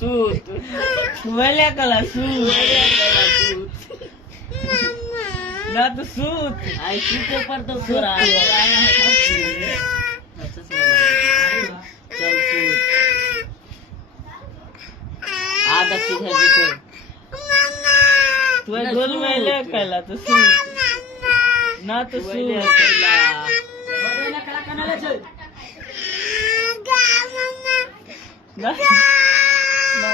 सूत वेल्या कला सूत ना तो सूत आई सूते पर तो तोरा चल सूत आधा सीधे जीतो तू गोल में ले कला तो सूत ना तो सूत ना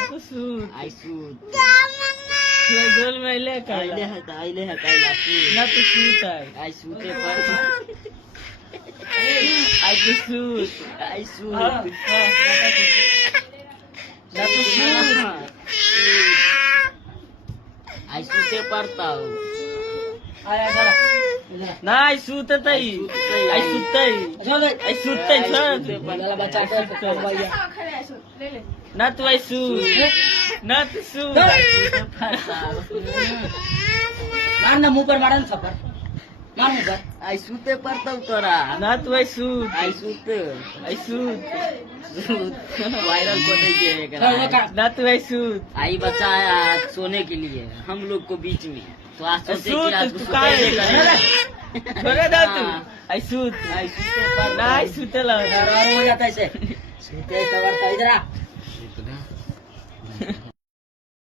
तो सूत आई सूत तू गोल में ले कला आइले है काला सूत ना तो सूत है आई सूते पर आई तो सूत आई सूत ना तो सूत आई सूते पड़ता ना आई सूत तई आई सूत तई आई सूत तई छोड़ ना तू आई सूत ना तू सूत मारना मुंह पर मारा ना थप्पड़ मार मुंह पर आई सूते पड़ता तोरा ना तू आई सूत आई सूत आई सूत वायरल को नहीं किया ना तू आई सूत आई बचाया सोने के लिए हम लोग को बीच में तो आज सोचे कि आज तू उसको कहाँ कैसे है? करें छोड़े दा तू आई सूत आई सूते पर ना आई सूते ला हो जाता है इसे सूते कवर इधर आ